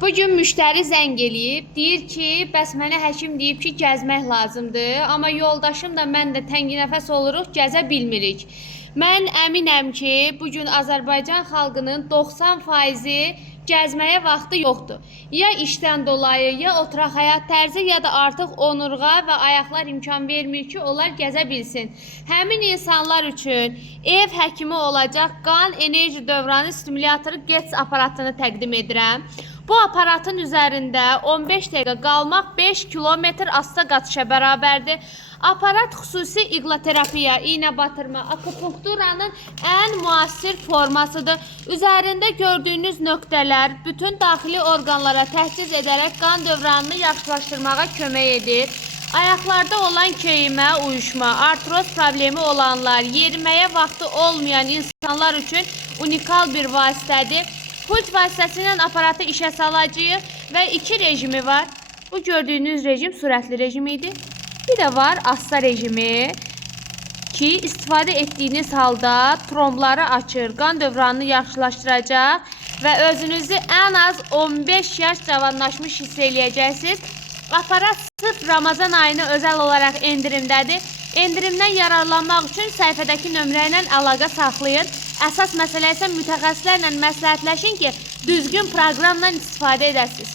Bugün müştəri zəng eləyib, deyir ki, bəs mənə həkim deyib ki, gəzmək lazımdır, amma yoldaşım da mən də tənginəfəs oluruq, gəzə bilmirik. Mən əminəm ki, bugün Azərbaycan xalqının 90%-i gəzməyə vaxtı yoxdur. Ya işdən dolayı, ya oturaq həyat tərzi, ya da artıq onurğa və ayaqlar imkan vermir ki, onlar gəzə bilsin. Həmin insanlar üçün ev həkimi olacaq qan enerji dövranı stimulatoru GETS aparatını təqdim edirəm. Bu aparatın üzərində 15 dəqiqə qalmaq 5 kilometr asta qaçışa bərabərdir. Aparat xüsusi iqloterapiya, iynə batırma, akupunkturanın ən müasir formasıdır. Üzərində gördüyünüz nöqtələr bütün daxili orqanlara təhciz edərək qan dövranını yaxşılaşdırmağa kömək edir. Ayaqlarda olan keyimə, uyuşma, artroz problemi olanlar, yeriməyə vaxtı olmayan insanlar üçün unikal bir vasitədir. Pult vasitəsilə aparatı işə salacağıq və 2 rejimi var. Bu gördüyünüz rejim sürətli rejim idi. Bir də var asta rejimi ki, istifadə etdiyiniz halda trombları açır, qan dövranını yaxşılaşdıracaq və özünüzü ən az 15 yaş cavanlaşmış hiss eləyəcəksiniz. Aparat sırf Ramazan ayına özel olaraq endirimdədir. Endirimdən yararlanmaq üçün səhifədəki nömrə ilə əlaqə saxlayın. Əsas məsələ isə mütəxəssislərlə məsləhətləşin ki, düzgün proqramla istifadə edəsiniz.